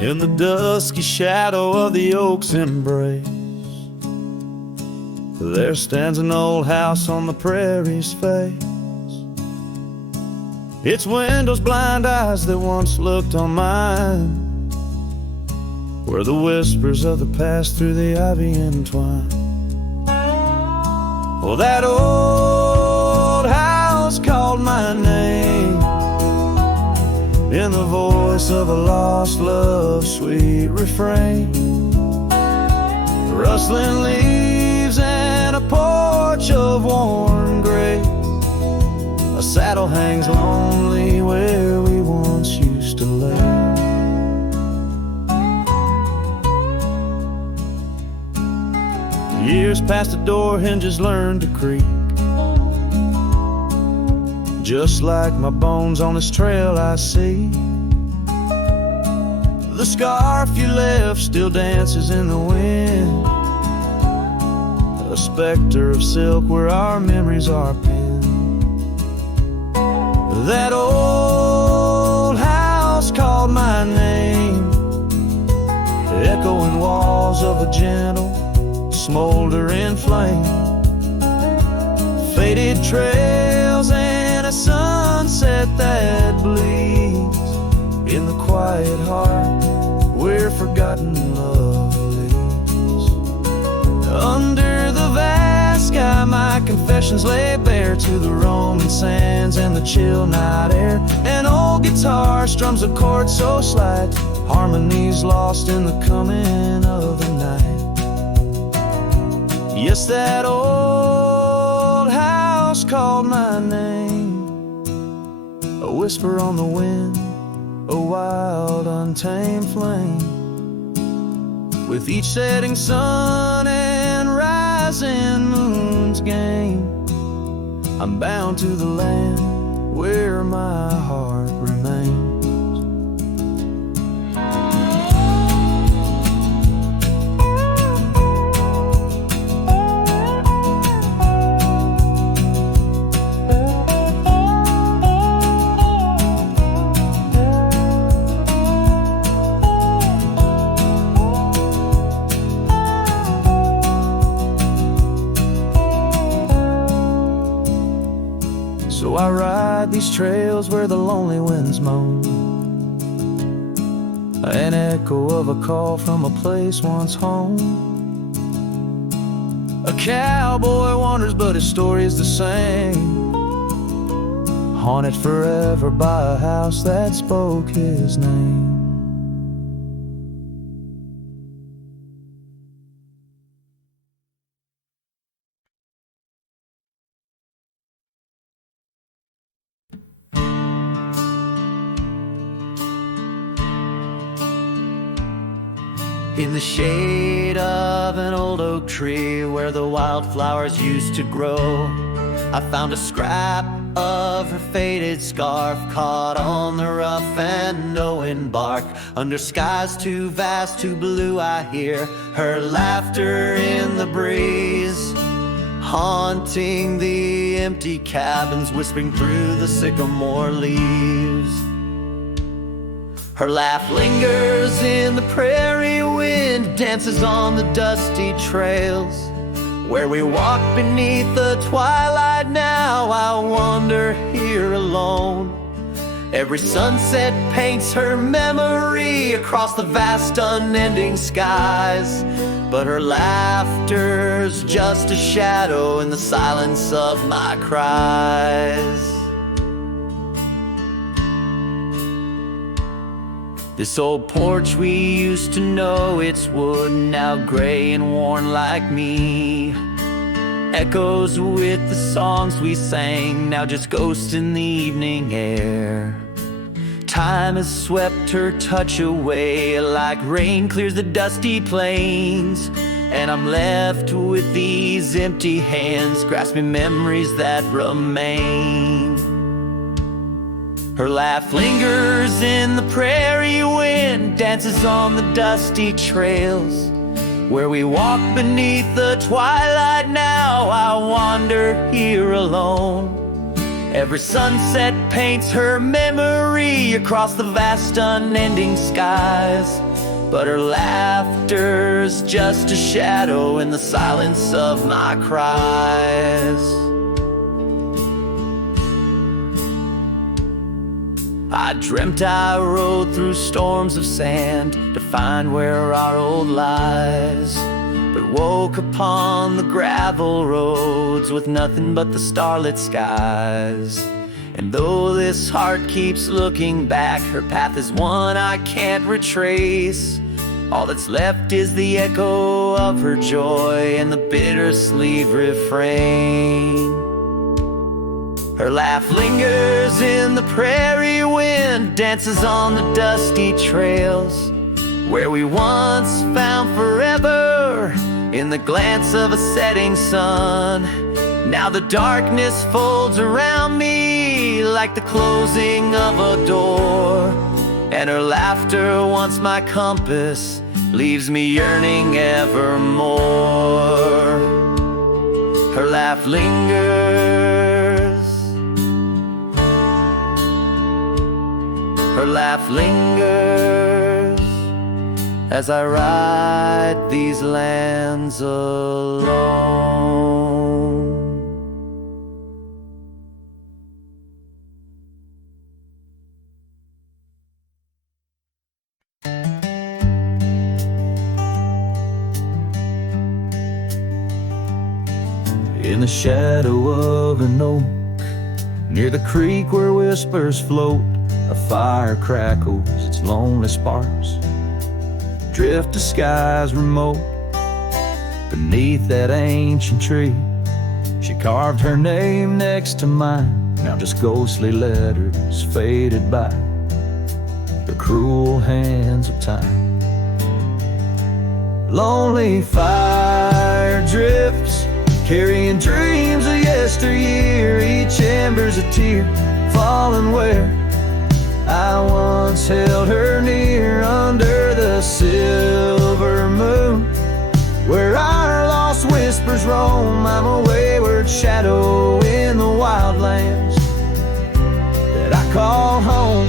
in the dusky shadow of the oak's embrace. There stands an old house on the prairie's face. Its windows blind eyes that once looked on mine, where the whispers of the past through the ivy entwine. Well, that old house called my name in the voice of a lost love's sweet refrain. Rustling leaves and a porch of worn gray, a saddle hangs lonely where we once used to lay. Years past the door hinges learned to creak, just like my bones on this trail I see. The scarf you left still dances in the wind, a specter of silk where our memories are pinned. That old house called my name, echoing walls of a gentle, smoldering flame. Faded trails and a sunset that bleeds in the quiet heart where forgotten love leads. Under the vast sky my confessions lay bare to the roaming sands and the chill night air. An old guitar strums a chord so slight, harmonies lost in the coming of the night. Yes, that old house called my name, a whisper on the wind, a wild untamed flame. With each setting sun and rising moon's game, I'm bound to the land where my heart remains. So I ride these trails where the lonely winds moan, an echo of a call from a place once home. A cowboy wanders but his story is the same, haunted forever by a house that spoke his name. In the shade of an old oak tree where the wildflowers used to grow, I found a scrap of her faded scarf caught on the rough and knowing bark. Under skies too vast, too blue, I hear her laughter in the breeze, haunting the empty cabins, whispering through the sycamore leaves. Her laugh lingers in the prairie wind, dances on the dusty trails where we walk beneath the twilight. Now I wander here alone. Every sunset paints her memory across the vast unending skies, but her laughter's just a shadow in the silence of my cries. This old porch we used to know, it's wood now gray and worn like me, echoes with the songs we sang, now just ghosts in the evening air. Time has swept her touch away like rain clears the dusty plains, and I'm left with these empty hands grasping memories that remain. Her laugh lingers in the prairie wind, dances on the dusty trails where we walk beneath the twilight. Now I wander here alone. Every sunset paints her memory across the vast unending skies. But her laughter's just a shadow in the silence of my cries. I dreamt I rode through storms of sand to find where our old lies, but woke upon the gravel roads with nothing but the starlit skies. And though this heart keeps looking back, her path is one I can't retrace. All that's left is the echo of her joy and the bittersweet refrain. Her laugh lingers in the prairie wind, dances on the dusty trails where we once found forever in the glance of a setting sun. Now the darkness folds around me like the closing of a door, and her laughter, once my compass, leaves me yearning evermore. Her laugh lingers, her laugh lingers as I ride these lands alone. In the shadow of an oak, near the creek where whispers float, a fire crackles its lonely sparks. Drift to skies remote. Beneath that ancient tree, she carved her name next to mine. Now just ghostly letters faded by the cruel hands of time. Lonely fire drifts, carrying dreams of yesteryear. Each ember's a tear falling where I once held her near. Under the silver moon, where our lost whispers roam, I'm a wayward shadow in the wildlands that I call home.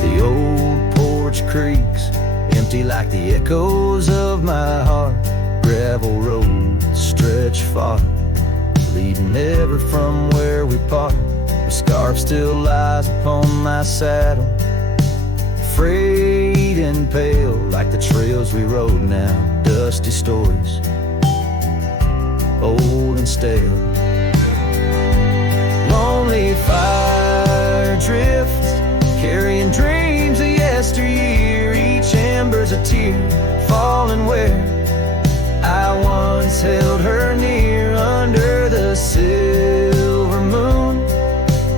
The old porch creaks, empty like the echoes of my heart. Gravel roads stretch far, leading ever from where we part. A scarf still lies upon my saddle, frayed and pale like the trails we rode now. Dusty stories, old and stale. Lonely fire drifts, carrying dreams of yesteryear. Each ember's a tear falling where I once held her near. Under the silver moon,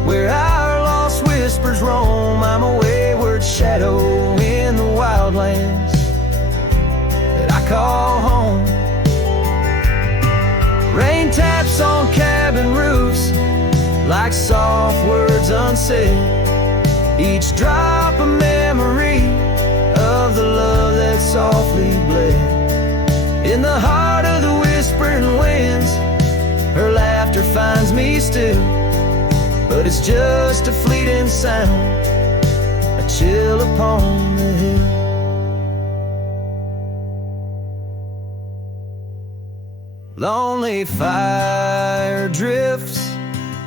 where our lost whispers roam, I'm a wayward shadow in the wildlands that I call home. Rain taps on cabin roofs like soft words unsaid, each drop a memory of the love that softly bled. In the heart of the whispering winds, her laughter finds me still, but it's just a fleeting sound, a chill upon the hill. Lonely fire drifts,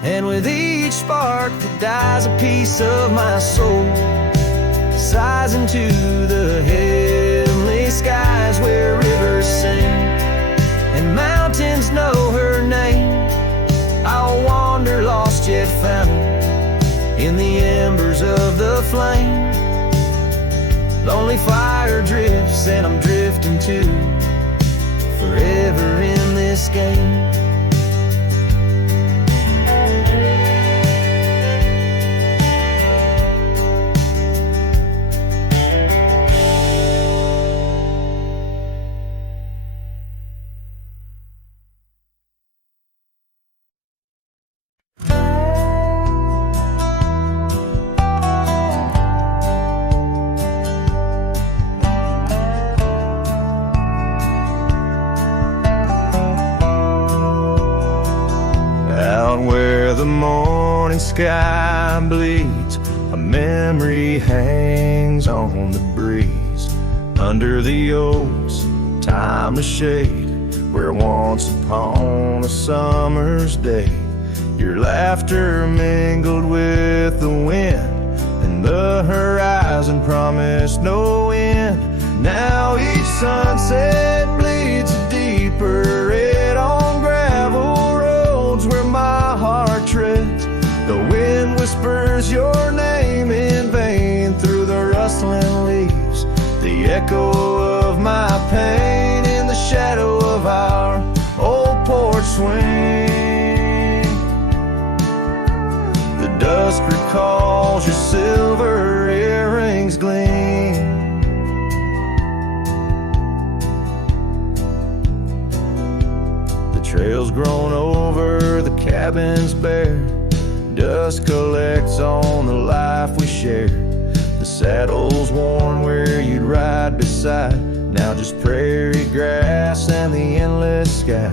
and with each spark that dies a piece of my soul sighs into the heavenly skies, where rivers sing and mountains know her name. I'll wander lost yet found in the embers of the flame. Lonely fire drifts, and I'm drifting too, forever in this game. spot where the morning sky bleeds. A memory hangs on the breeze. Under the oaks, timeless shade, where once upon a summer's day your laughter mingled with the wind, and the horizon promised no end. Now each sunset bleeds a deeper red on gravel roads where my heart treads. The wind whispers your name in vain through the rustling leaves, the echo of my pain in the shadow of our old porch swing. The dusk recalls your silver earrings gleam. The trail's grown over, the cabin's bare. Dust collects on the life we share. The saddle's worn where you'd ride beside. Now just prairie grass and the endless sky.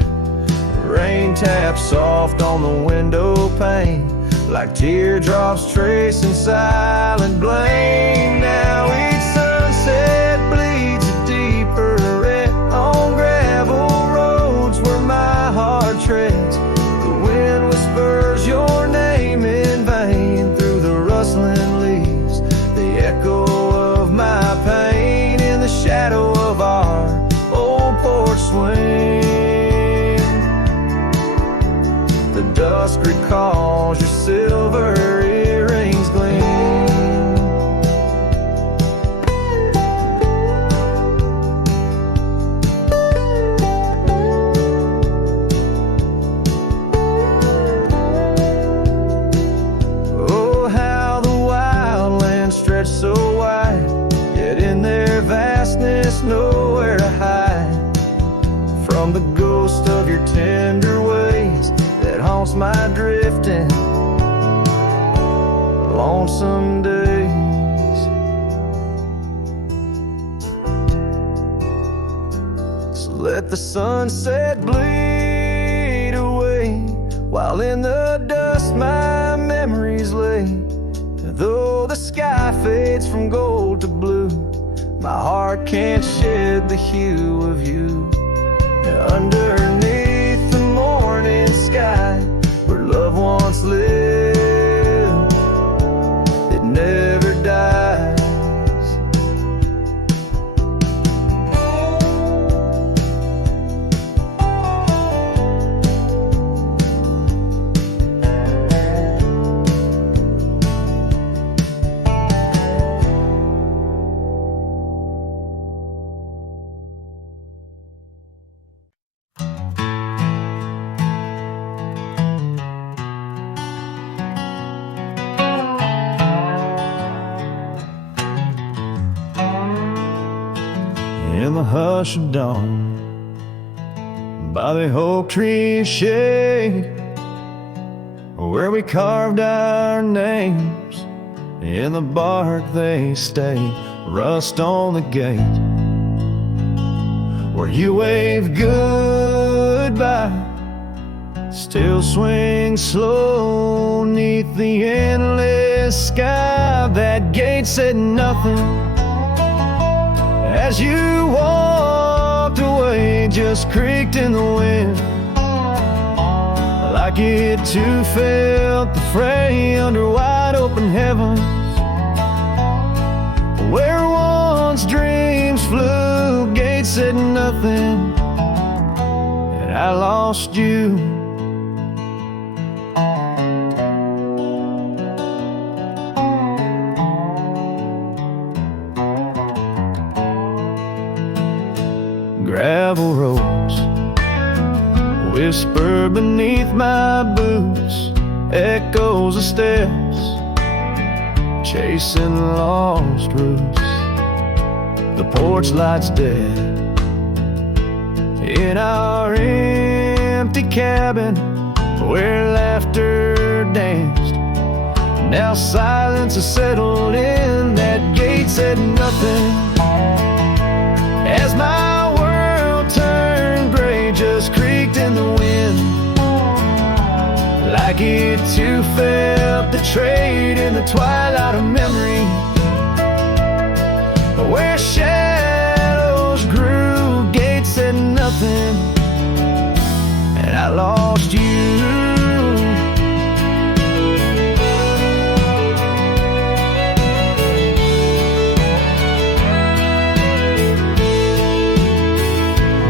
Rain taps soft on the window pane, like teardrops tracing silent blame. Now each sunset bleeds a deeper red on gravel roads where my heart treads. The wind whispers your name in vain through the rustling leaves, the echo of my pain in the shadow of our old porch swing. The dusk recalls your silver earrings gleam. Oh, how the wildlands stretch so wide, yet in their vastness nowhere to hide from the ghost of your tender ways that haunts my drifting lonesome days. So let the sunset bleed away, while in the dust my memories lay. Though the sky fades from gold to blue, my heart can't shed the hue of you. Underneath the morning sky, where love once lived, it never dies. In the hush of dawn, by the oak tree shade, where we carved our names, in the bark they stay, rust on the gate, where you wave goodbye, still swing slow neath the endless sky. That gate said nothing as you walked away, just creaked in the wind, like it too felt the fray under wide open heavens, where once dreams flew. Gate said nothing, and I lost you. Gravel roads whisper beneath my boots, echoes of steps chasing lost roots. The porch light's dead in our empty cabin where laughter danced. Now silence has settled in. That gate said nothing as my world turned gray, just creaked in the wind, like like it too felt betrayed in the twilight of memory, where shadows grew, gates said nothing, and I lost you.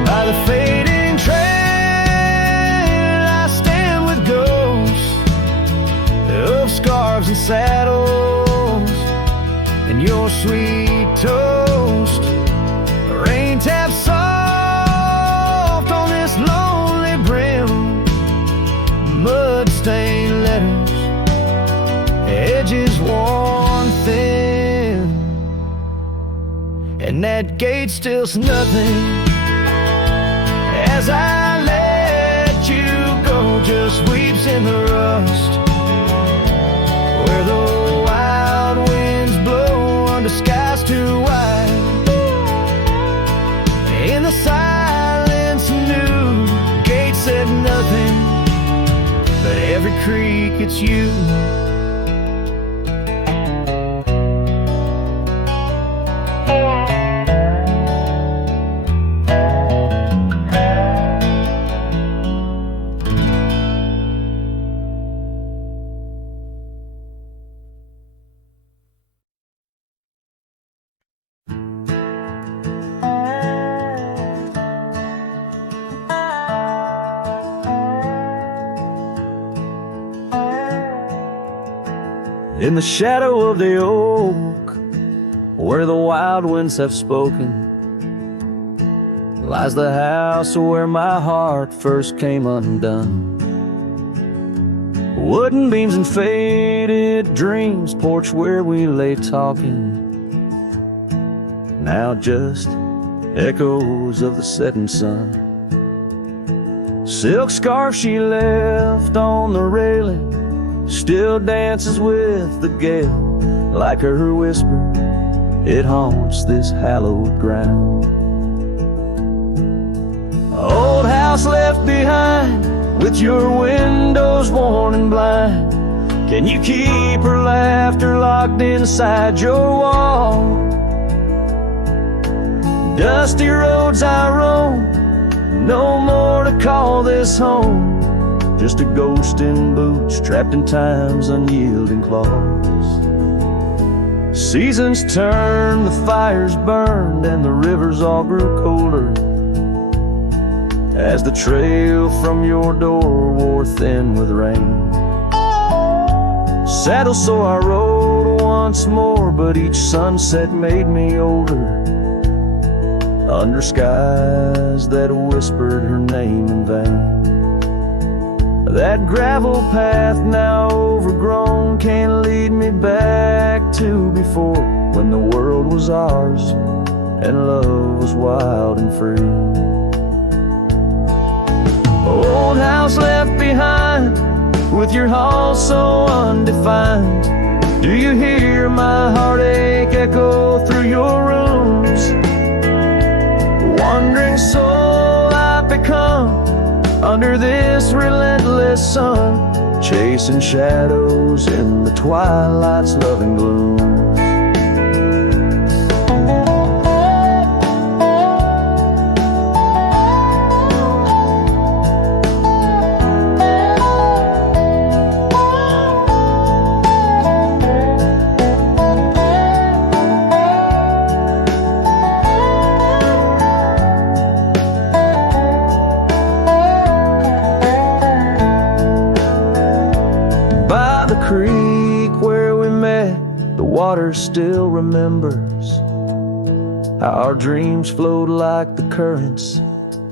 By the fading trail I stand with ghosts of scarves and saddles, and your sweet toast, rain taps soft on this lonely brim, mud-stained letters, edges worn thin, and that gate still's nothing. As I let you go, just weeps in the rust, where the wild winds blow under skies too wide. In the silence, new gate said nothing, but every creak it's you. In the shadow of the oak, where the wild winds have spoken, lies the house where my heart first came undone. Wooden beams and faded dreams, porch where we lay talking, now just echoes of the setting sun. Silk scarf she left on the railing still dances with the gale, like her whisper, it haunts this hallowed ground. Old house left behind, with your windows worn and blind, can you keep her laughter locked inside your wall? Dusty roads I roam, no more to call this home, just a ghost in boots, trapped in time's unyielding claws. Seasons turned, the fires burned, and the rivers all grew colder, as the trail from your door wore thin with rain. Saddle so I rode once more, but each sunset made me older, under skies that whispered her name in vain. That gravel path now overgrown can't lead me back to before, when the world was ours and love was wild and free. Old house left behind, with your hall so undefined, do you hear my heartache echo through your rooms? Wandering soul I've become, under this relentless sun, chasing shadows in the twilight's loving gloom. Water still remembers how our dreams flowed like the currents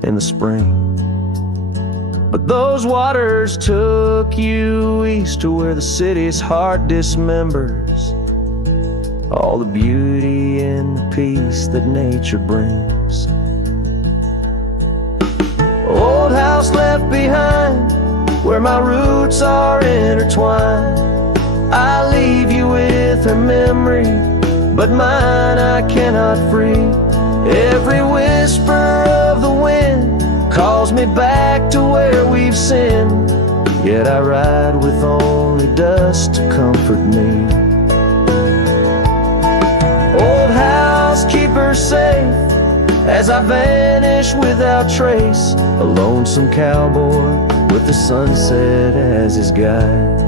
in the spring. But those waters took you east to where the city's heart dismembers all the beauty and the peace that nature brings. Old house left behind, where my roots are intertwined, I leave you with her memory, but mine I cannot free. Every whisper of the wind calls me back to where we've sinned, yet I ride with only dust to comfort me. Old housekeeper safe as I vanish without trace, a lonesome cowboy with the sunset as his guide.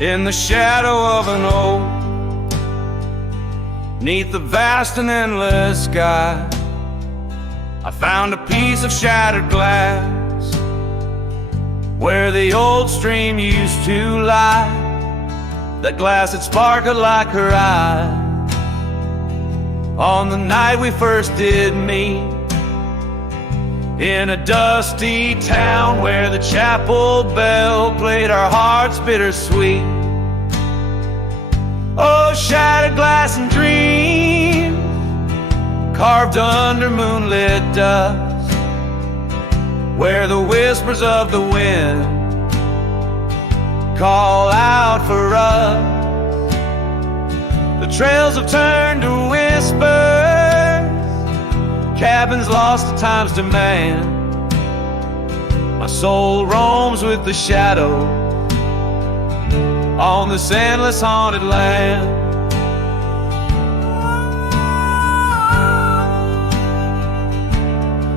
In the shadow of an oak, 'neath the vast and endless sky, I found a piece of shattered glass where the old stream used to lie. That glass had sparkled like her eyes on the night we first did meet, in a dusty town where the chapel bell played our hearts bittersweet. Oh, shattered glass and dreams carved under moonlit dust, where the whispers of the wind call out for us. The trails have turned to whispers, cabins lost to time's demand. My soul roams with the shadow on this endless haunted land.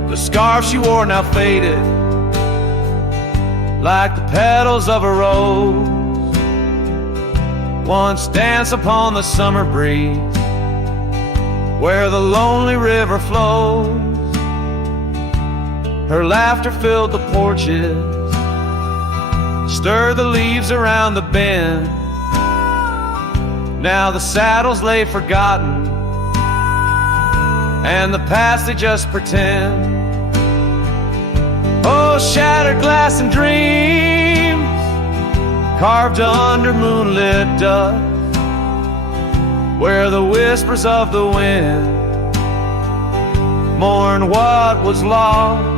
The scarf she wore now faded, like the petals of a rose once danced upon the summer breeze, where the lonely river flows. Her laughter filled the porches, stirred the leaves around the bend. Now the saddles lay forgotten, and the past they just pretend. Oh, shattered glass and dreams carved under moonlit dust, where the whispers of the wind mourn what was lost.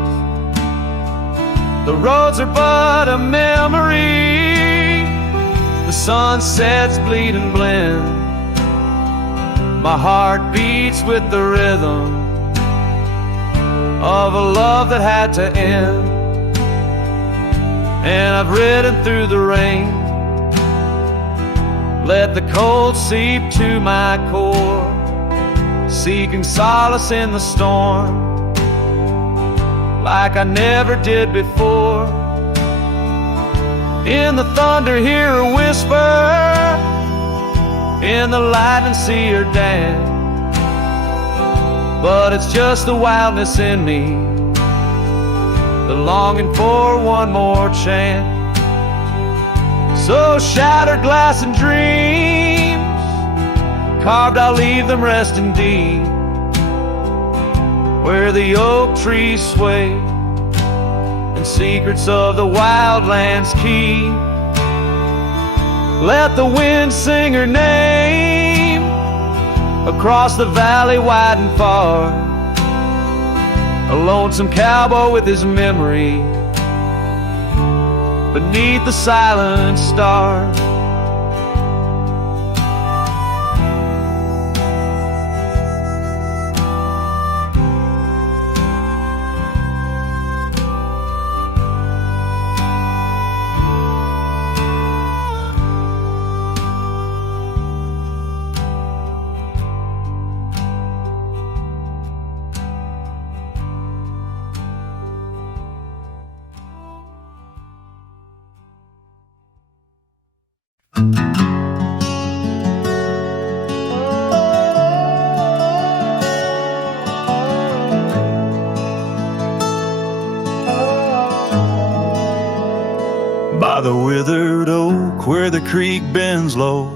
The roads are but a memory, the sunsets bleed and blend. My heart beats with the rhythm of a love that had to end. And I've ridden through the rain, let the cold seep to my core, seeking solace in the storm like I never did before. In the thunder hear her whisper, in the lightning see her dance. But it's just the wildness in me, the longing for one more chance. So shattered glass and dreams carved, I'll leave them resting deep, where the oak trees sway and secrets of the wildlands keep. Let the wind sing her name across the valley wide and far, a lonesome cowboy with his memory beneath the silent stars. By the withered oak where the creek bends low,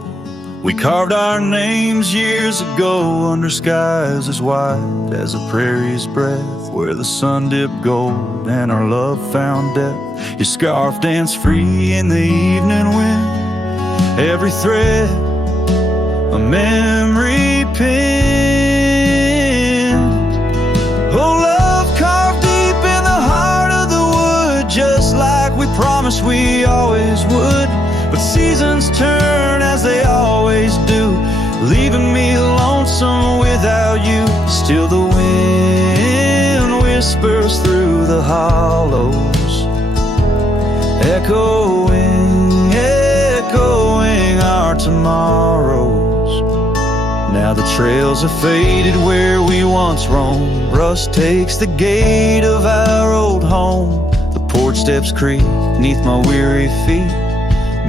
We carved our names years ago under skies as wide as a prairie's breath, where the sun dipped gold and our love found depth. Your scarf danced free in the evening wind, every thread a memory pinned. Oh, love carved deep in the heart of the wood, just like we promised we always would. But seasons turn as they always do, leaving me lonesome without you. Still the wind whispers through the hollows, echoing, echoing our tomorrows. Now the trails have faded where we once roamed. Rust takes the gate of our old home. The porch steps creak beneath my weary feet,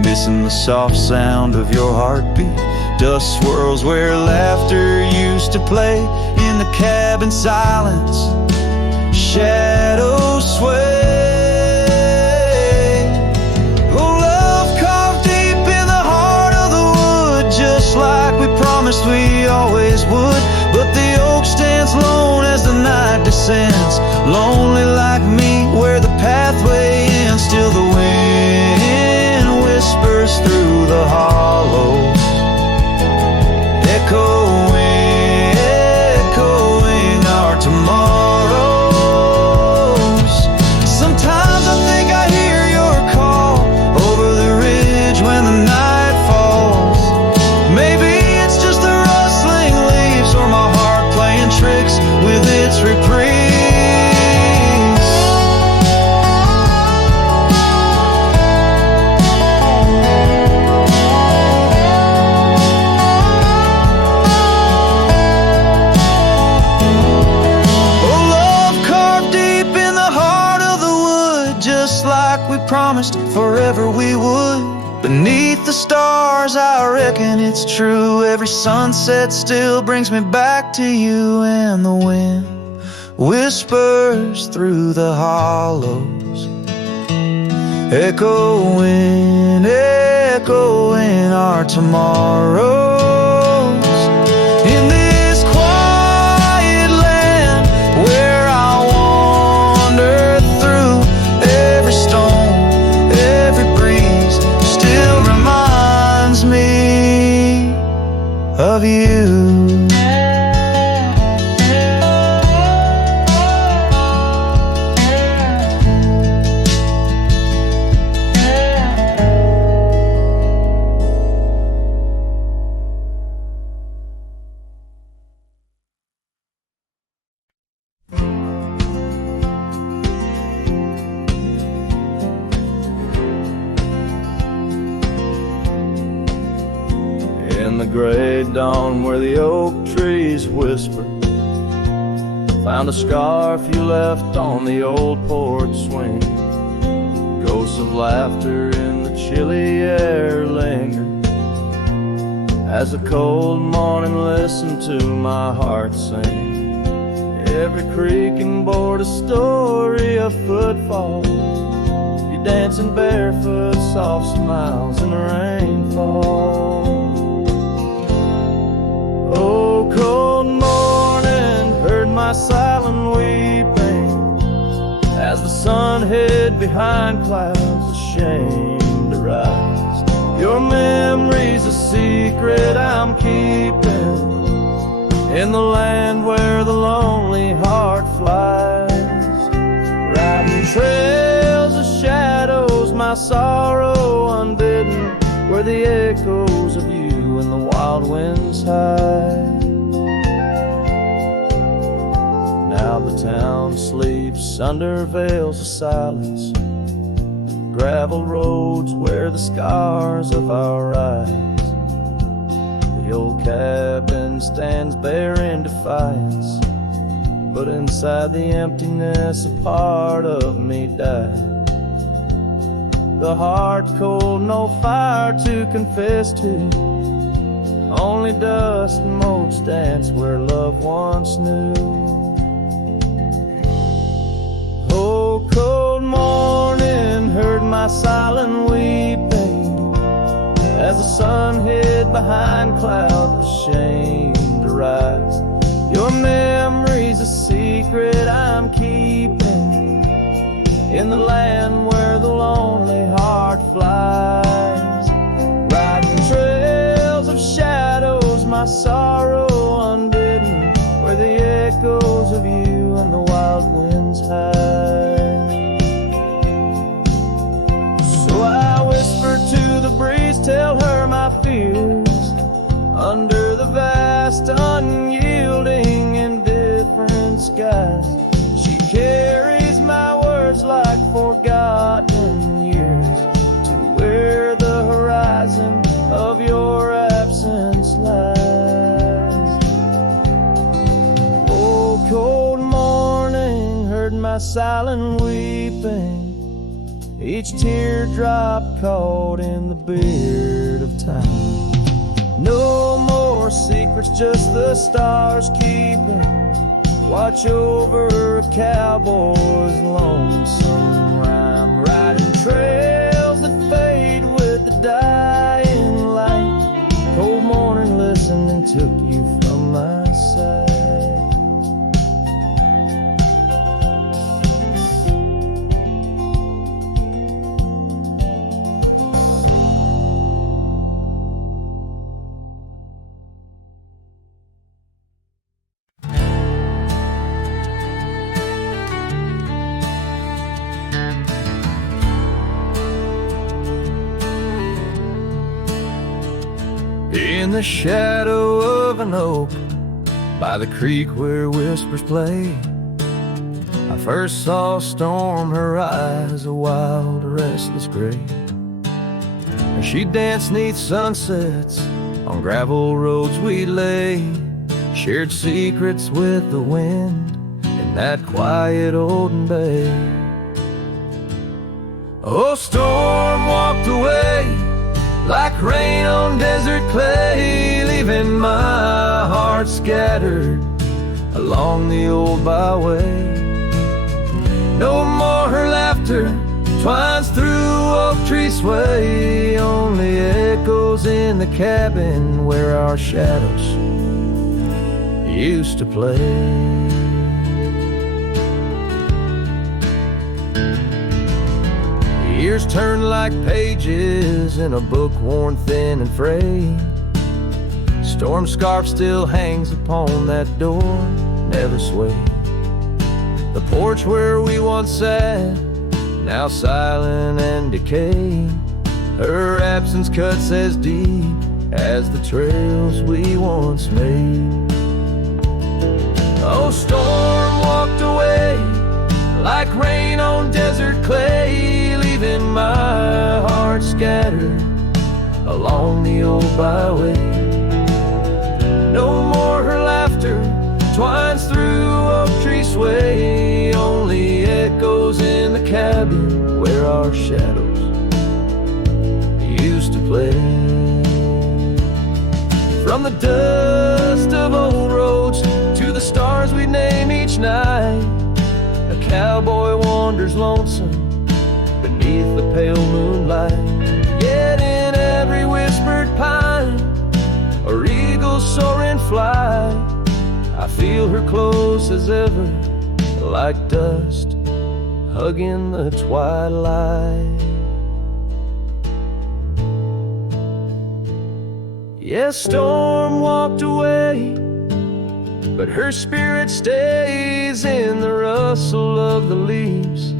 missing the soft sound of your heartbeat. Dust swirls where laughter used to play. In the cabin silence, shadows sway. Oh, love carved deep in the heart of the wood, just like we promised we always would. But the oak stands lone as the night descends, lonely like me where the pathway ends. Still the wind whispers through the hollows, echoing, echoing our tomorrows. Sometimes I think I hear your call over the ridge when the night falls. Maybe it's just the rustling leaves or my heart playing tricks with its reprise. Promised forever we would. Beneath the stars, I reckon it's true. Every sunset still brings me back to you. And the wind whispers through the hollows, echoing, echoing our tomorrows. In this quiet land where I wander through, every stone, me of you. In the gray dawn where the oak trees whisper, found a scarf you left on the old porch swing. Ghosts of laughter in the chilly air linger as the cold morning listened to my heart sing. Every creaking board a story of footfalls, you dancing barefoot, soft smiles in the rainfall. Oh, cold morning, heard my silent weeping as the sun hid behind clouds, ashamed to rise. Your memory's a secret I'm keeping in the land where the lonely heart flies, riding trails of shadows, my sorrow unbidden, where the echoes of you and the wild winds hide. Now the town sleeps under veils of silence, gravel roads wear the scars of our rides. The old cabin stands bare in defiance, but inside the emptiness a part of me died. The heart cold, no fire to confess to, only dust and motes dance where love once knew. Oh, cold morning, heard my silent weeping as the the sun hid behind clouds, ashamed to rise. Your memory's a secret I'm keeping in the land where the lonely heart flies, riding trails of shadows, my sorrow unbidden, where the echoes of you and the wild winds hide. So I whisper to the breeze, tell her my fears, under the vast, unyielding, indifferent skies. She carries my words like forgotten years to where the horizon of your absence lies. Oh, cold morning, heard my silent weeping, each teardrop caught in the beard of time. No more secrets, just the stars keeping watch over a cowboy's lonesome rhyme, riding trails that fade with the dying light. Cold morning listening took you from my side. In the shadow of an oak, by the creek where whispers play, I first saw a storm, her eyes a wild, restless gray. And she danced 'neath sunsets on gravel roads we lay, shared secrets with the wind in that quiet olden bay. Oh, storm walked away like rain on desert clay, leaving my heart scattered along the old byway. No more her laughter twines through oak tree sway, only echoes in the cabin where our shadows used to play. Years turn like pages in a book worn thin and frayed. Storm scarf still hangs upon that door, never swayed. The porch where we once sat, now silent and decayed. Her absence cuts as deep as the trails we once made. Oh, storm walked away like rain on desert clay, leaving my heart scattered along the old byway. No more her laughter twines through oak tree sway, only echoes in the cabin where our shadows used to play. From the dust of old roads to the stars we name each night, a cowboy wanders lonesome beneath the pale moonlight. Yet in every whispered pine or eagle soar in flight, I feel her close as ever, like dust hugging the twilight. Yes, storm walked away, but her spirit stays in the rustle of the leaves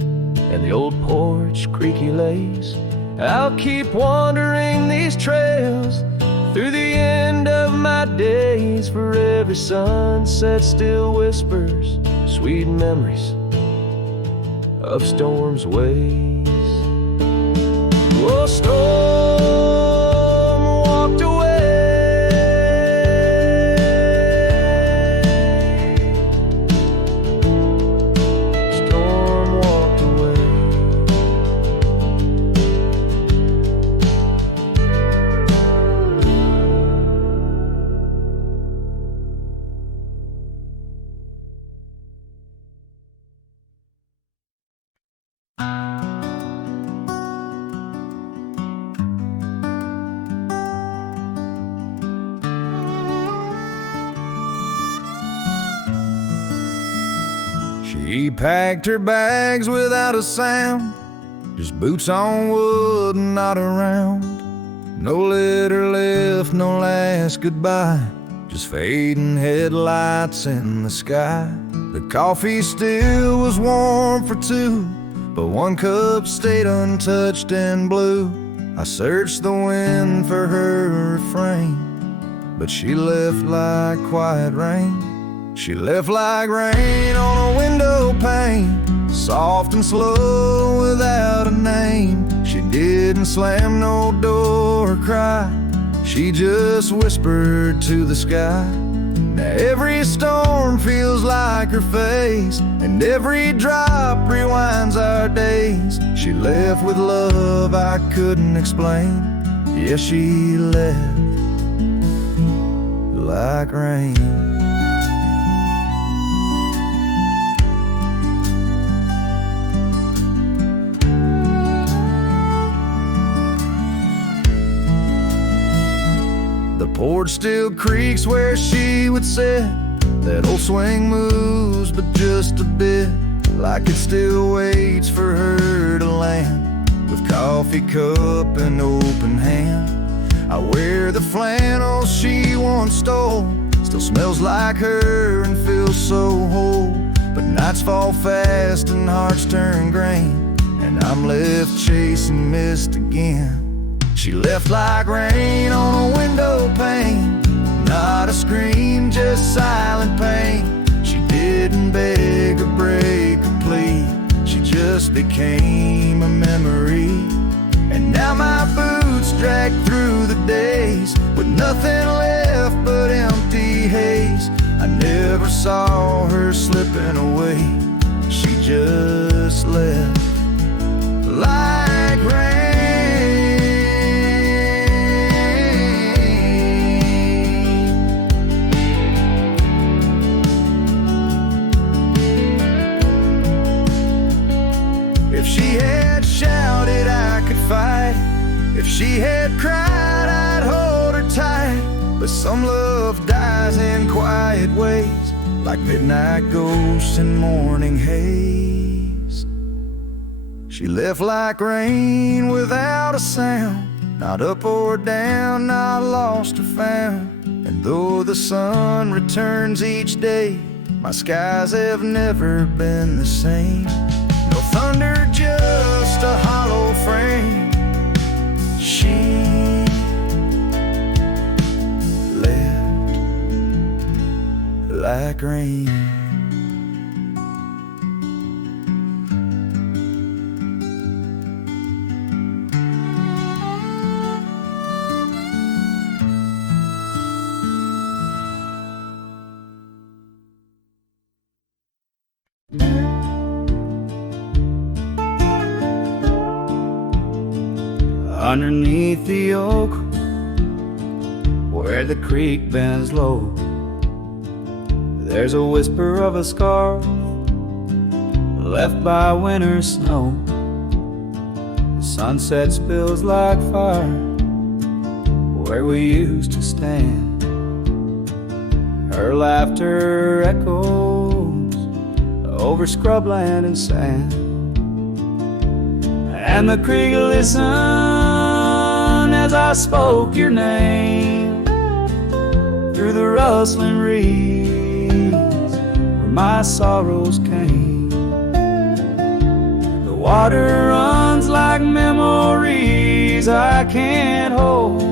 and the old porch creaky lays. I'll keep wandering these trails through the end of my days, for every sunset still whispers sweet memories of storm's ways. Oh, storm walked away. Storm walked away. She packed her bags without a sound, just boots on wood and not around. No letter left, no last goodbye, just fading headlights in the sky. The coffee still was warm for two, but one cup stayed untouched and blue. I searched the wind for her refrain, but she left like quiet rain. She left like rain on a window pane, soft and slow without a name. She didn't slam no door or cry, she just whispered to the sky. Now every storm feels like her face, and every drop rewinds our days. She left with love I couldn't explain. Yeah, she left like rain. The porch still creaks where she would sit. That old swing moves, but just a bit, like it still waits for her to land. With coffee cup and open hand, I wear the flannel she once stole. Still smells like her and feels so whole. But nights fall fast and hearts turn grain, and I'm left chasing mist again. She left like rain on a window pane, not a scream, just silent pain. She didn't beg or break or plead, she just became a memory. And now my boots drag through the days, with nothing left but empty haze. I never saw her slipping away, she just left like rain. If she had shouted, I could fight. If she had cried, I'd hold her tight. But some love dies in quiet ways, like midnight ghosts in morning haze. She left like rain without a sound, not up or down, not lost or found. And though the sun returns each day, my skies have never been the same. No thunder, just a hollow frame. She left like rain. Underneath the oak, where the creek bends low, there's a whisper of a scar left by winter's snow. The sunset spills like fire where we used to stand. Her laughter echoes over scrubland and sand, and the creek listened as I spoke your name through the rustling reeds where my sorrows came. The water runs like memories I can't hold.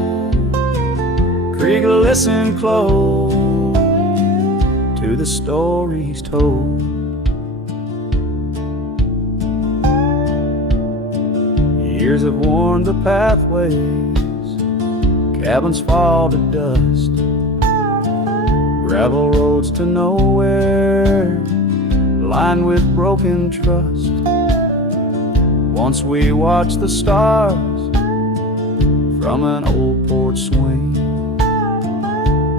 Creek, listen close to the stories told. Years have worn the pathways, cabins fall to dust, gravel roads to nowhere, lined with broken trust. Once we watched the stars from an old porch swing,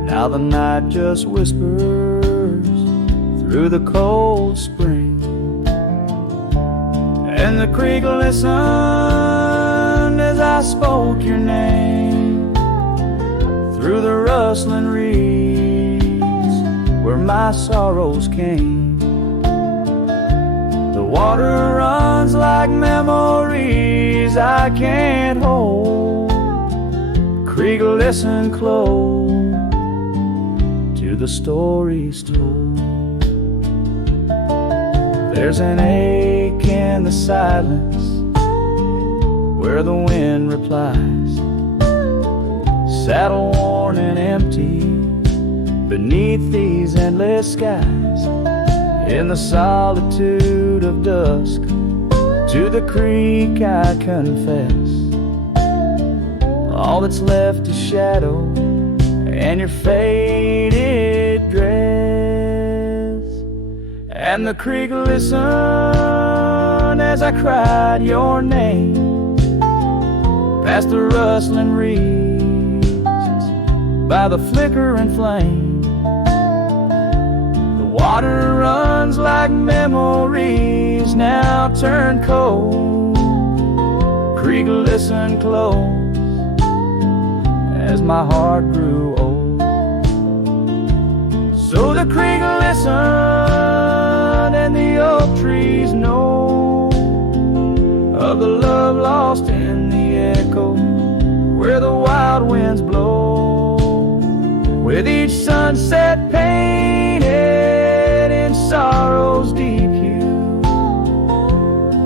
now the night just whispers through the cold spring. And the creek listened as I spoke your name through the rustling reeds where my sorrows came. water runs like memories I can't hold. Creek, listen close to the stories told. There's an ache in the silence where the wind replies, saddle worn and empty beneath these endless skies. In the solitude of dusk, to the creek I confess, all that's left is shadow and your faded dress. And the creek listened as I cried your name, past the rustling reeds, by the flickering flame. The water runs like memories now turn cold. Creek, listen close as my heart grew old. So the creek listened and the oak trees know of the love lost in the echo where the wild winds blow. With each sunset painted in sorrow's deep hue,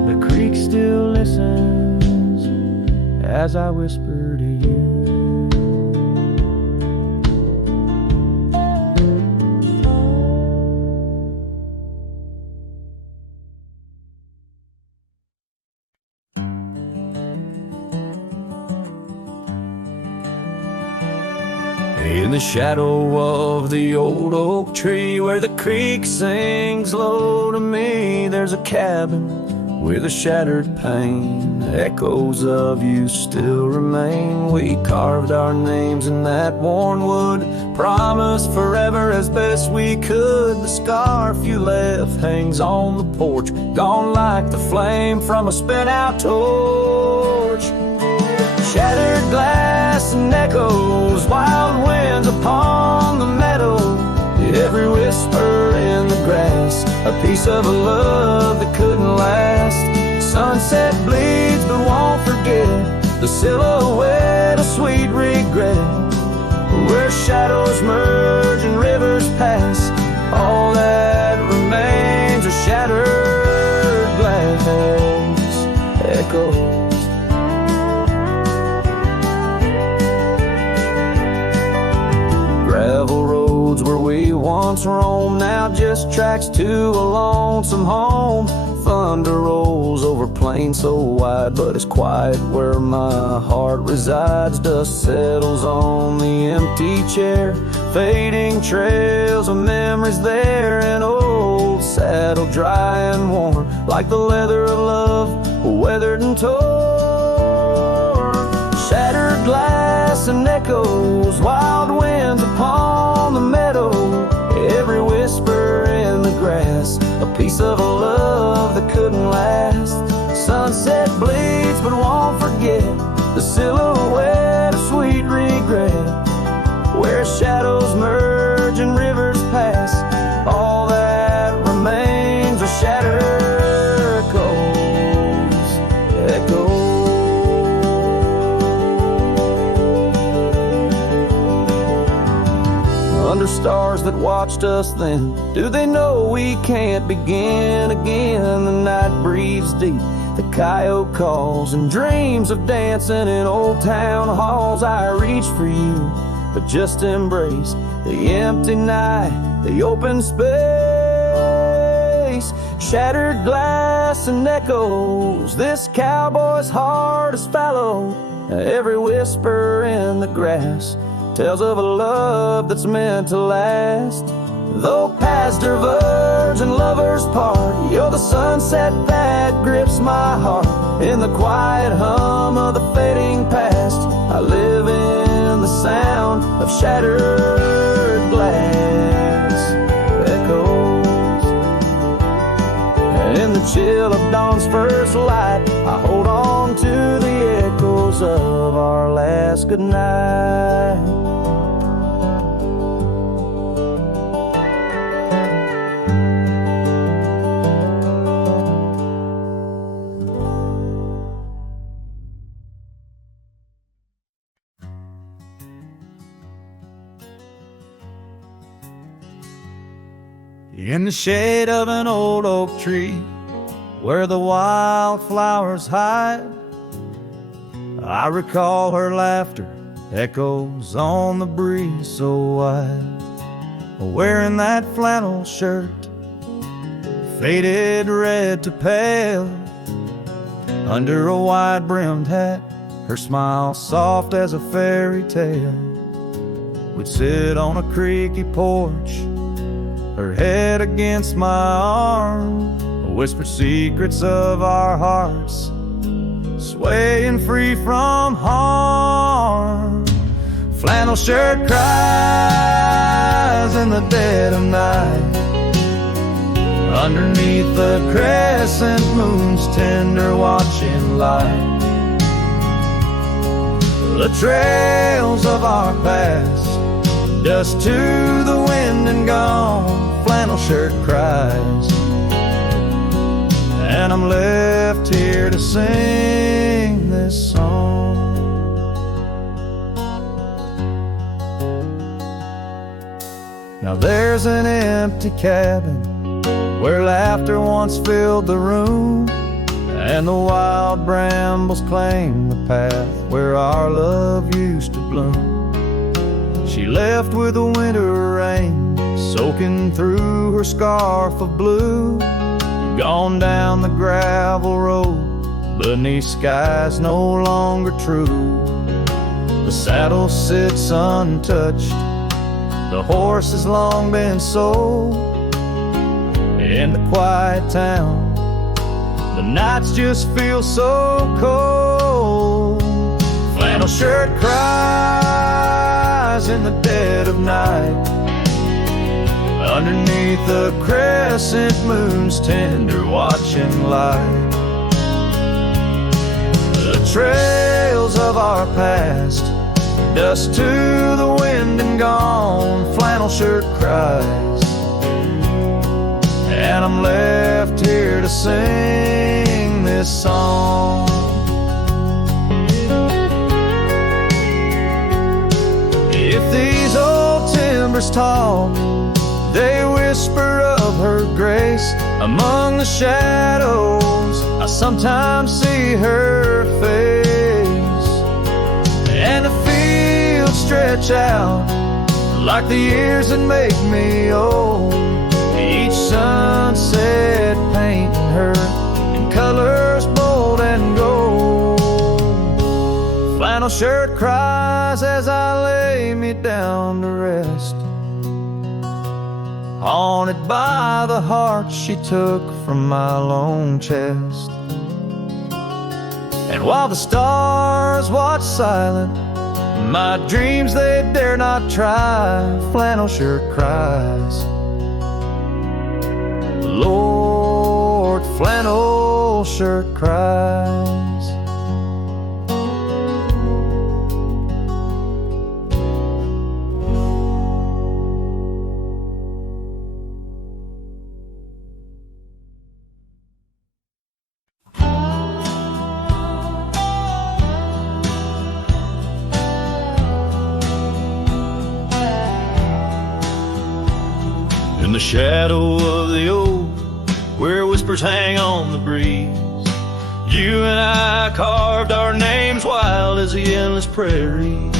the creek still listens as I whisper to you. In the shadow of the old oak tree where the creek sings low to me, there's a cabin with a shattered pane. Echoes of you still remain. We carved our names in that worn wood, promised forever as best we could. The scarf you left hangs on the porch, gone like the flame from a spent out torch. Shattered glass and echoes, wild winds upon the meadow, every whisper in the grass, a piece of a love that couldn't last. Sunset bleeds but won't forget, the silhouette of sweet regret, where shadows merge and rivers pass, all that remains are shattered glass echoes. Gravel roads where we once roamed, now just tracks to a lonesome home. Thunder rolls over plains so wide, but it's quiet where my heart resides. Dust settles on the empty chair, fading trails of memories there. An old saddle dry and worn, like the leather of love, weathered and torn. Shattered glass and echoes, wild winds upon the meadow, every whisper in the grass, a piece of a love that couldn't last. Sunset bleeds but won't forget, the silhouette of sweet regret, where shadows merge and rivers pass, all that remains are shattered echoes. Under stars that watched us then, do they know we can't begin again? The night breathes deep, the coyote calls, and dreams of dancing in old town halls. I reach for you, but just embrace the empty night, the open space. Shattered glass and echoes, this cowboy's heart is fallow, every whisper in the grass tells of a love that's meant to last. Though paths diverge and lovers part, you're the sunset that grips my heart. In the quiet hum of the fading past, I live in the sound of shattered glass echoes. In the chill of dawn's first light, I hold on to the echoes of our last goodnight. In the shade of an old oak tree, where the wildflowers hide, I recall her laughter echoes on the breeze so wide. Wearing that flannel shirt, faded red to pale, under a wide-brimmed hat, her smile soft as a fairy tale. We'd sit on a creaky porch, her head against my arm, whisper secrets of our hearts, swaying free from harm. Flannel shirt cries in the dead of night, underneath the crescent moon's tender watching light. The trails of our past, dust to the wind and gone. Flannel shirt cries, and I'm left here to sing this song. Now there's an empty cabin where laughter once filled the room, and the wild brambles claim the path where our love used to bloom. She left with the winter rain soaking through her scarf of blue, gone down the gravel road beneath skies no longer true. The saddle sits untouched, the horse has long been sold. In the quiet town, the nights just feel so cold. Flannel shirt cries in the dead of night, underneath the crescent moon's tender watching light. The trails of our past, dust to the wind and gone. Flannel shirt cries, and I'm left here to sing this song. If these old timbers talk, they whisper of her grace. Among the shadows, I sometimes see her face, and the fields stretch out like the years that make me old. Each sunset painting her in colors bold and gold. Flannel shirt cries as I lay me down to rest, haunted by the heart she took from my lone chest. And while the stars watch silent, my dreams they dare not try. Flannel shirt cries, Lord, flannel shirt cries. In the shadow of the oak, where whispers hang on the breeze, you and I carved our names wild as the endless prairie.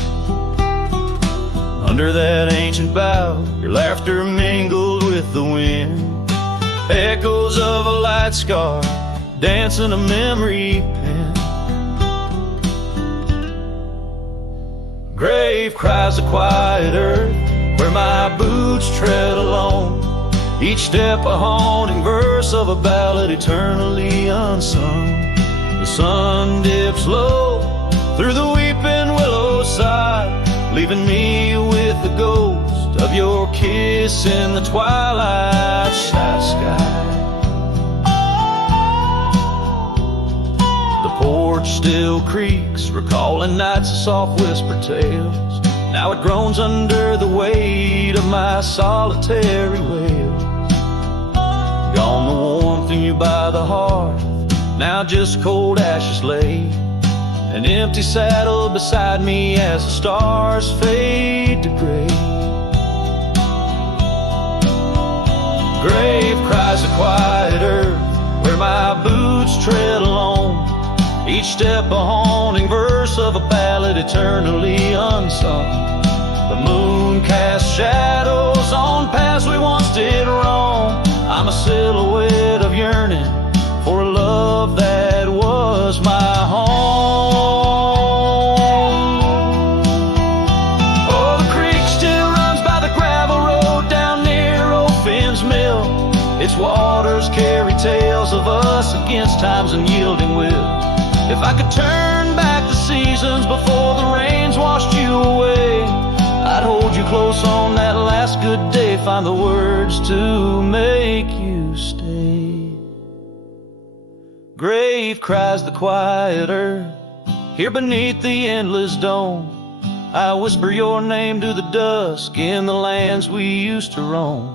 Under that ancient bough, your laughter mingled with the wind, echoes of a light scar dancing a memory pen. Grave cries the quiet earth where my boots tread alone, each step a haunting verse of a ballad eternally unsung. The sun dips low through the weeping willow side, leaving me with the ghost of your kiss in the twilight sky. The porch still creaks, recalling nights of soft whispered tales. Now it groans under the weight of my solitary wails. Gone the warmth in you by the hearth, now just cold ashes lay. An empty saddle beside me as the stars fade to gray. grave cries a quiet earth where my boots tread alone. Each step a haunting verse of a ballad eternally unsung. The moon casts shadows on paths we once did wrong. I'm a silhouette of yearning for a love that was my home. Oh, the creek still runs by the gravel road down near old Finn's mill. Its waters carry tales of us against time's unyielding will. If I could turn back the seasons before the rains washed you away, I'd hold you close on that last good day, find the words to make you stay. Grave cries the quiet earth, here beneath the endless dome. I whisper your name to the dusk in the lands we used to roam.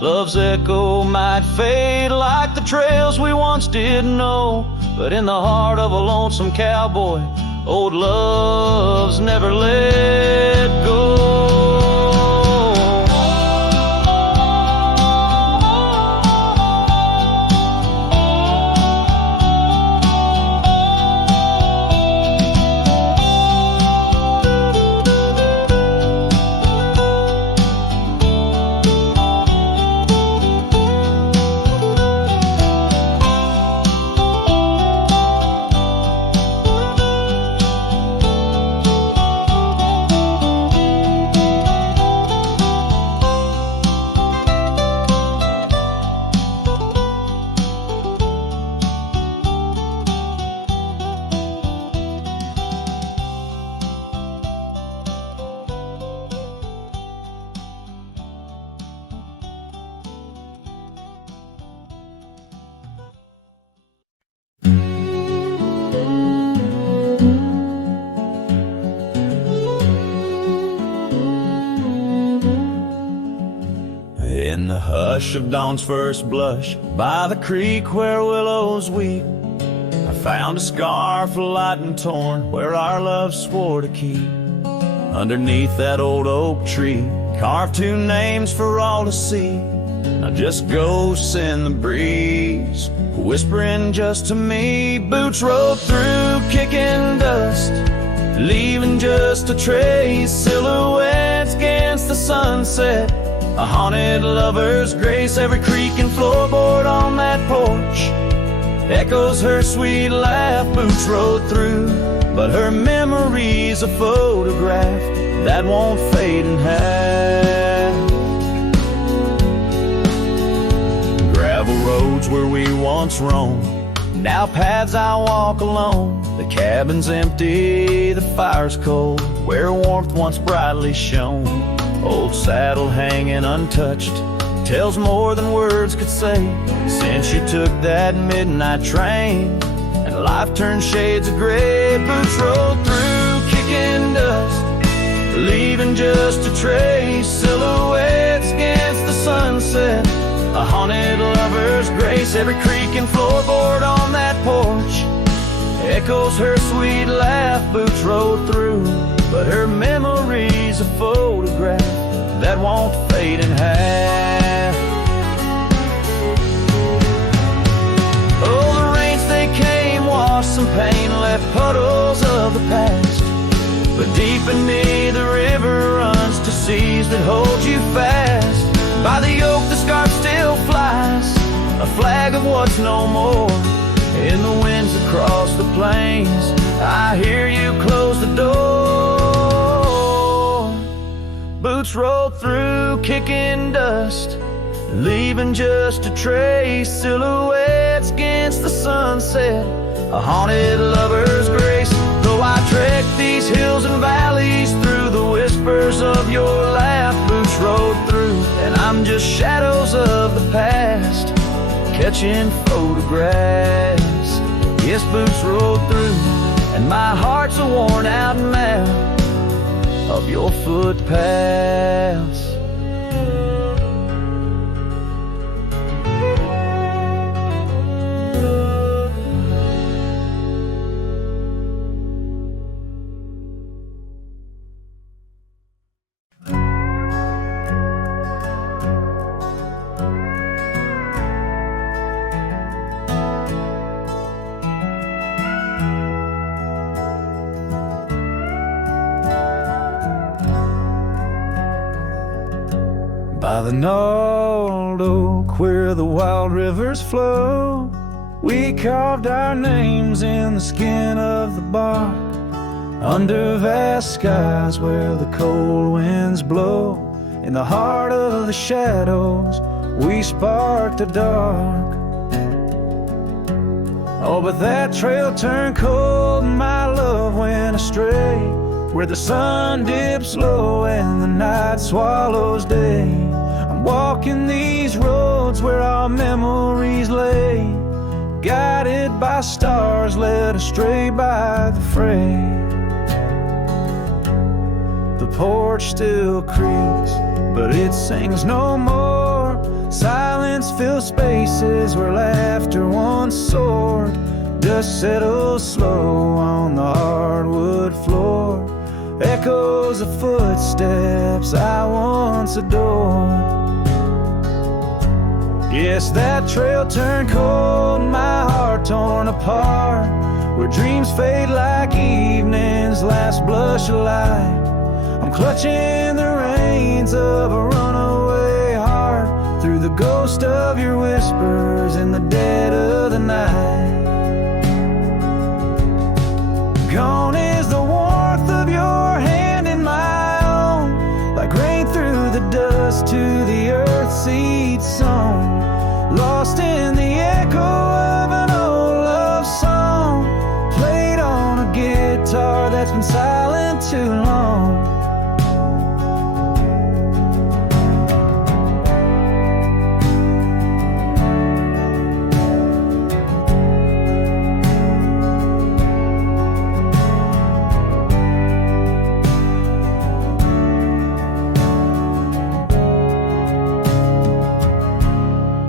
Love's echo might fade like the trails we once did know, but in the heart of a lonesome cowboy, old love's never let go. In the hush of dawn's first blush, by the creek where willows weep, I found a scarf light and torn where our love swore to keep. Underneath that old oak tree, carved two names for all to see. Now just ghosts in the breeze, whispering just to me. Boots rolled through, kicking dust, leaving just a trace. Silhouettes against the sunset, a haunted lover's grace. Every creak and floorboard on that porch echoes her sweet laugh. Boots rode through, but her memory's a photograph that won't fade in half. Gravel roads where we once roamed, now paths I walk alone. The cabin's empty, the fire's cold, where warmth once brightly shone. Old saddle hanging untouched tells more than words could say. Since you took that midnight train and life turned shades of gray. Boots rolled through, kicking dust, leaving just a trace. Silhouettes against the sunset, a haunted lover's grace. Every creak and floorboard on that porch echoes her sweet laugh. Boots rode through, but her memory's a photograph that won't fade in half. Oh, the rains they came, washed some pain, left puddles of the past. But deep beneath the river runs to seas that hold you fast. By the oak the scarf still flies, a flag of what's no more. In the winds across the plains, I hear you close the door. Boots roll through, kicking dust, leaving just a trace. Silhouettes against the sunset, a haunted lover's grace. Though I trek these hills and valleys through the whispers of your laugh, boots rode through, and I'm just shadows of the past, catching photographs. Yes, boots rolled through, and my heart's a worn out map of your footpaths. By the gnarled oak where the wild rivers flow, we carved our names in the skin of the bark. Under vast skies where the cold winds blow, in the heart of the shadows we sparked the dark. Oh, but that trail turned cold and my love went astray, where the sun dips low and the night swallows day. I'm walking these roads where our memories lay, guided by stars, led astray by the fray. The porch still creaks, but it sings no more. Silence fills spaces where laughter once soared. Dust settles slow on the hardwood floor, echoes of footsteps I once adored. Yes, that trail turned cold, my heart torn apart, where dreams fade like evening's last blush of light. I'm clutching the reins of a runaway heart, through the ghost of your whispers in the dead of the night. Gone is the warmth of your hand in my own, like rain through the dust to the earth seed sown. Lost in the echo of an old love song, played on a guitar that's been silent too long.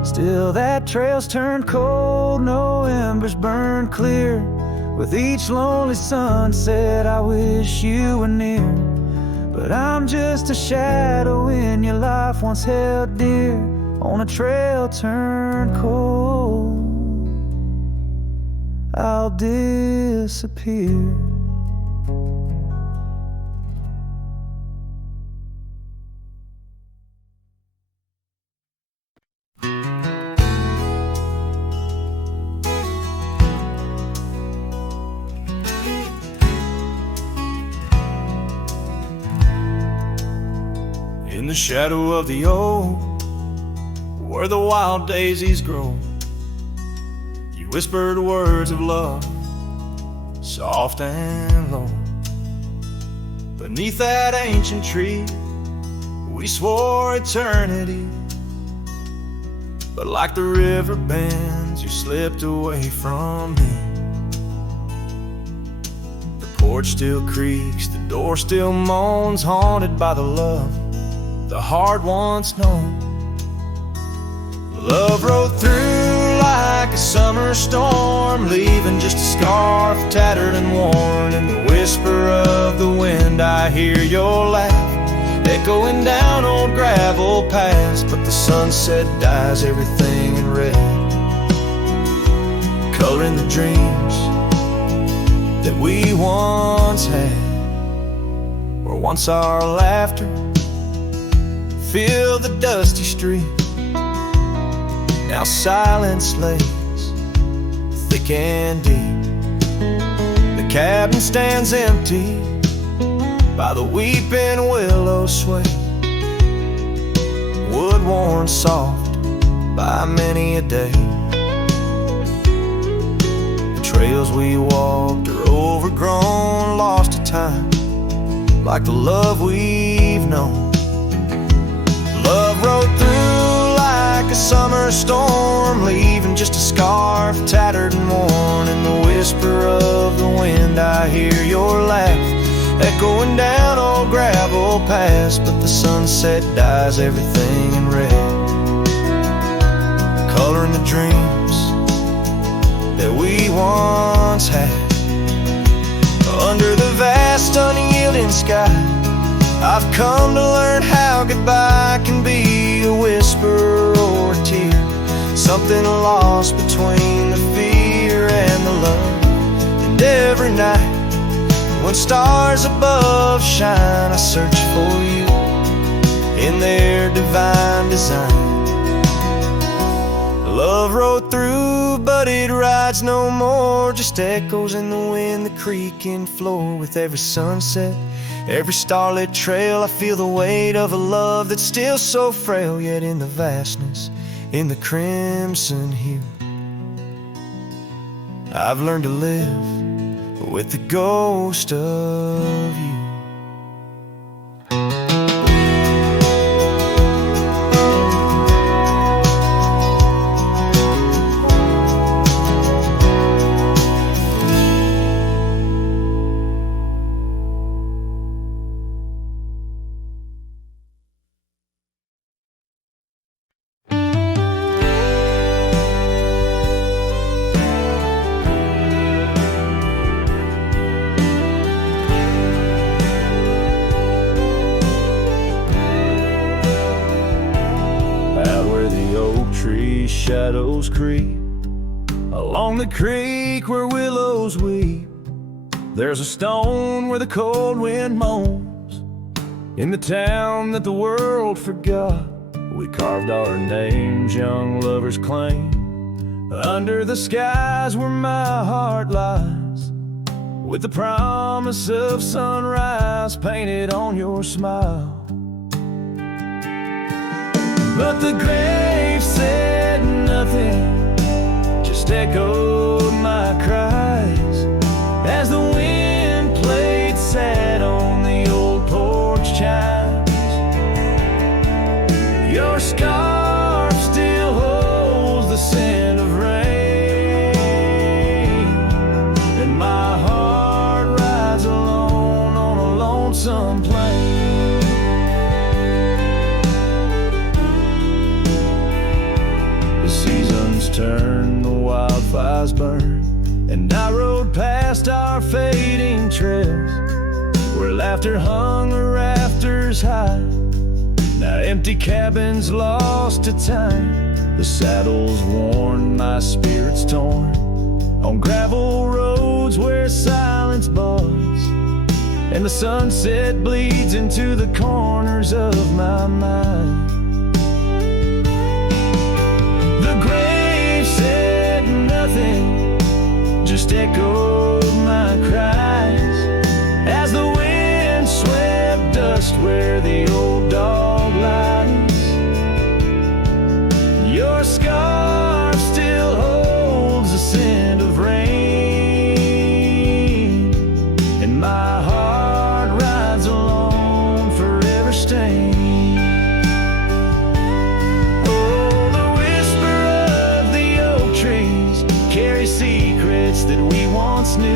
Still that trail's turned cold, no embers burn clear. With each lonely sunset I wish you were near, but I'm just a shadow in your life once held dear, on a trail turned cold. I'll disappear. In the shadow of the oak, where the wild daisies grow, you whispered words of love, soft and low. Beneath that ancient tree, we swore eternity, but like the river bends, you slipped away from me. The porch still creaks, the door still moans, haunted by the love the heart once known. Love rode through like a summer storm, leaving just a scarf tattered and worn. In the whisper of the wind I hear your laugh, echoing down old gravel paths. But the sunset dyes everything in red, coloring the dreams that we once had, where once our laughter filled the dusty street. Now silence lays thick and deep. The cabin stands empty by the weeping willow sway, wood worn soft by many a day. The trails we walked are overgrown, lost to time, like the love we've known. Love rode through like a summer storm, leaving just a scarf tattered and worn. In the whisper of the wind I hear your laugh, echoing down old gravel paths. But the sunset dyes everything in red, coloring the dreams that we once had. Under the vast unyielding sky, I've come to learn how goodbye can be a whisper or a tear, something lost between the fear and the love. And every night when stars above shine, I search for you in their divine design. Love rode through, but it rides no more. Just echoes in the wind, the creaking floor. With every sunset, every starlit trail, I feel the weight of a love that's still so frail. Yet in the vastness, in the crimson hue, I've learned to live with the ghost of you. Shadows creep along the creek where willows weep. There's a stone where the cold wind moans. In the town that the world forgot, we carved our names, young lovers claim. Under the skies where my heart lies, with the promise of sunrise painted on your smile. But the grave said nothing, just echoed my cries as the wind played sad on the old porch chimes. Your scarf still holds the scent of rain, and my heart rides alone on a lonesome plain. Turn, the wildfires burn, and I rode past our fading trails where laughter hung the rafters high. Now empty cabins lost to time, the saddles worn, my spirits torn, on gravel roads where silence buds, and the sunset bleeds into the corners of my mind. Said nothing, just echoed my cries as the wind swept dust where the old dog lies. Your scarf still holds the scent of rain, and my heart rides alone, forever stained. Secrets that we once knew.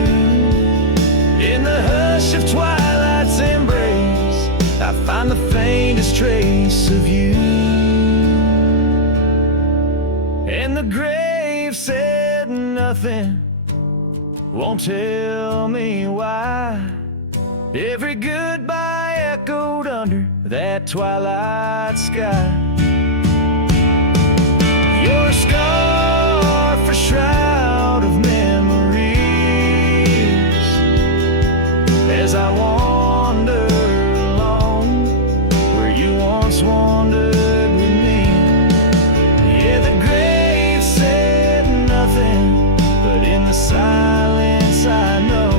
In the hush of twilight's embrace, I find the faintest trace of you. And the grave said nothing, won't tell me why. Every goodbye echoed under that twilight sky. Your scarf a shroud of memories as I wander along where you once wandered with me. Yeah, the grave said nothing, but in the silence I know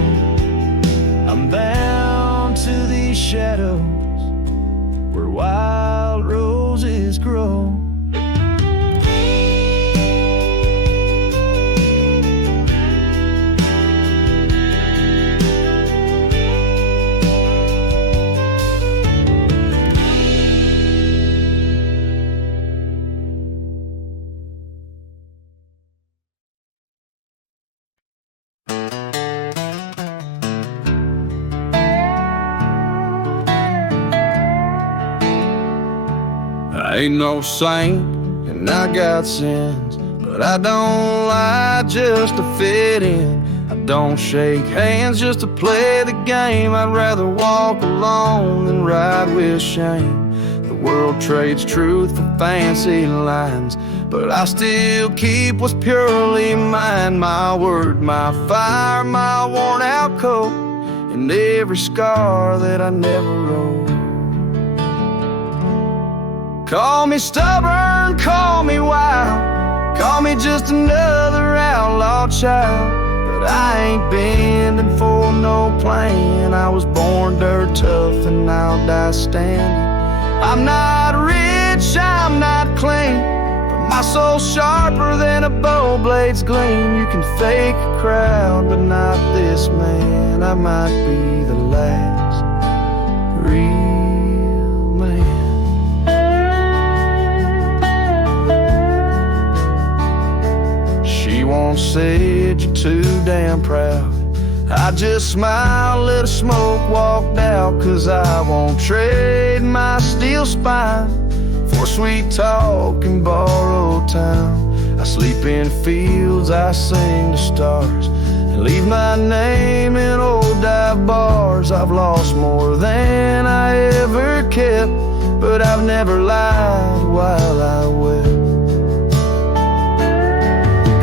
I'm bound to these shadows where wild roses grow. I ain't no saint and I got sins, but I don't lie just to fit in. I don't shake hands just to play the game. I'd rather walk alone than ride with shame. The world trades truth for fancy lines, but I still keep what's purely mine. My word, my fire, my worn out coat, and every scar that I never wrote. Call me stubborn, call me wild, call me just another outlaw child, but I ain't bending for no plan. I was born dirt tough and I'll die standing. I'm not rich, I'm not clean, but my soul's sharper than a bow blade's gleam. You can fake a crowd, but not this man. I might be the last real man. She once said you're too damn proud. I just smiled, let her smoke, walked out, 'cause I won't trade my steel spine for sweet talk and borrowed time. I sleep in fields, I sing to stars, and leave my name in old dive bars. I've lost more than I ever kept, but I've never lied while I wept.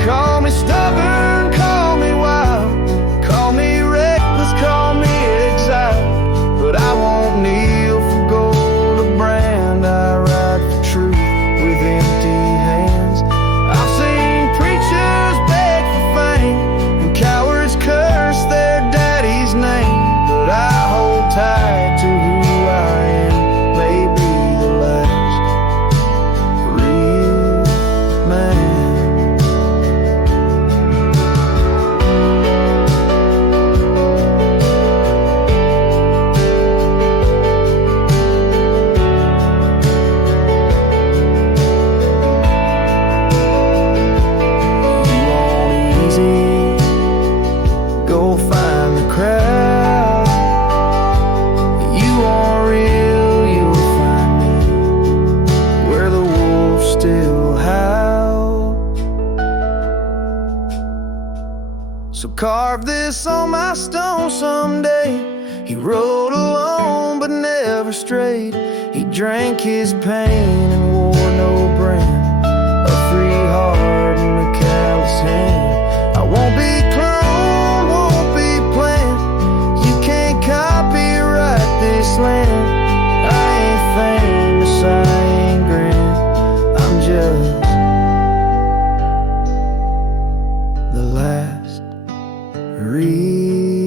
Call me stubborn, call me wild, call me reckless, call me exiled, but I won't kneel for gold or brand. I ride for truth with empty hands. I've seen preachers beg for fame and cowards curse their daddy's name, but I hold tight to who I am. Maybe the last real man. So carve this on my stone someday. He rode alone but never strayed. He drank his pain and wore no brand. A free heart and a callous hand. I won't be cloned, won't be planned. You can't copyright this land. I ain't famous, I ain't grand. I'm just the last real